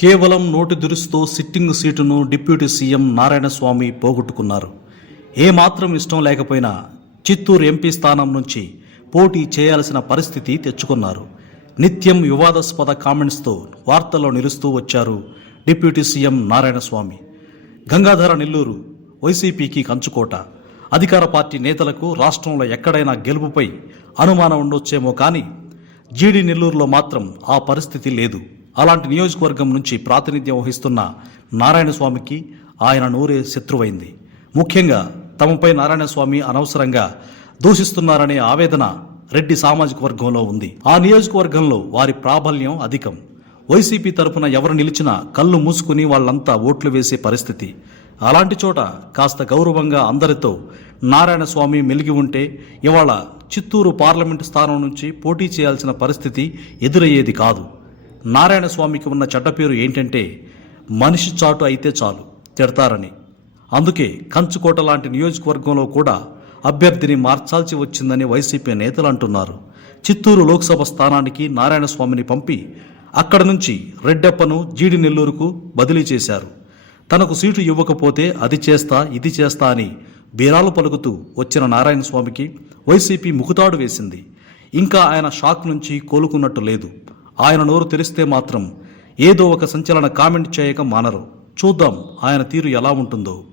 కేవలం నోటి దురుస్తో సిట్టింగ్ సీటును డిప్యూటీ సీఎం నారాయణస్వామి పోగొట్టుకున్నారు. ఏమాత్రం ఇష్టం లేకపోయినా చిత్తూరు ఎంపీ స్థానం నుంచి పోటీ చేయాల్సిన పరిస్థితి తెచ్చుకున్నారు. నిత్యం వివాదాస్పద కామెంట్స్తో వార్తల్లో నిలుస్తూ వచ్చారు డిప్యూటీ సీఎం నారాయణస్వామి. గంగాధర నెల్లూరు వైసీపీకి కంచుకోట. అధికార పార్టీ నేతలకు రాష్ట్రంలో ఎక్కడైనా గెలుపుపై అనుమానం ఉండొచ్చేమో కానీ జీడీ నెల్లూరులో మాత్రం ఆ పరిస్థితి లేదు. అలాంటి నియోజకవర్గం నుంచి ప్రాతినిధ్యం వహిస్తున్న నారాయణస్వామికి ఆయన నూరే శత్రువైంది. ముఖ్యంగా తమపై నారాయణస్వామి అనవసరంగా దూషిస్తున్నారనే ఆవేదన రెడ్డి సామాజిక వర్గంలో ఉంది. ఆ నియోజకవర్గంలో వారి ప్రాబల్యం అధికం. వైసీపీ తరపున ఎవరు నిలిచినా కళ్ళు మూసుకుని వాళ్ళంతా ఓట్లు వేసే పరిస్థితి. అలాంటి చోట కాస్త గౌరవంగా అందరితో నారాయణ స్వామి మెలిగి ఉంటే ఇవాళ చిత్తూరు పార్లమెంటు స్థానం నుంచి పోటీ చేయాల్సిన పరిస్థితి ఎదురయ్యేది కాదు. నారాయణ స్వామికి ఉన్న చెడ్డ పేరు ఏంటంటే మనిషి చాటు అయితే చాలు తిడతారని. అందుకే కంచుకోట లాంటి నియోజకవర్గంలో కూడా అభ్యర్థిని మార్చాల్సి వచ్చిందని వైసీపీ నేతలు అంటున్నారు. చిత్తూరు లోక్సభ స్థానానికి నారాయణ స్వామిని పంపి అక్కడ నుంచి రెడ్డప్పను జీడి నెల్లూరుకు బదిలీ చేశారు. తనకు సీటు ఇవ్వకపోతే అది చేస్తా ఇది చేస్తా అని బీరాలు పలుకుతూ వచ్చిన నారాయణ స్వామికి వైసీపీ ముకుతాడు వేసింది. ఇంకా ఆయన షాక్ నుంచి కోలుకున్నట్టు లేదు. ఆయన నోరు తెరిస్తే మాత్రం ఏదో ఒక సంచలన కామెంట్ చేయక మానరు. చూద్దాం ఆయన తీరు ఎలా ఉంటుందో.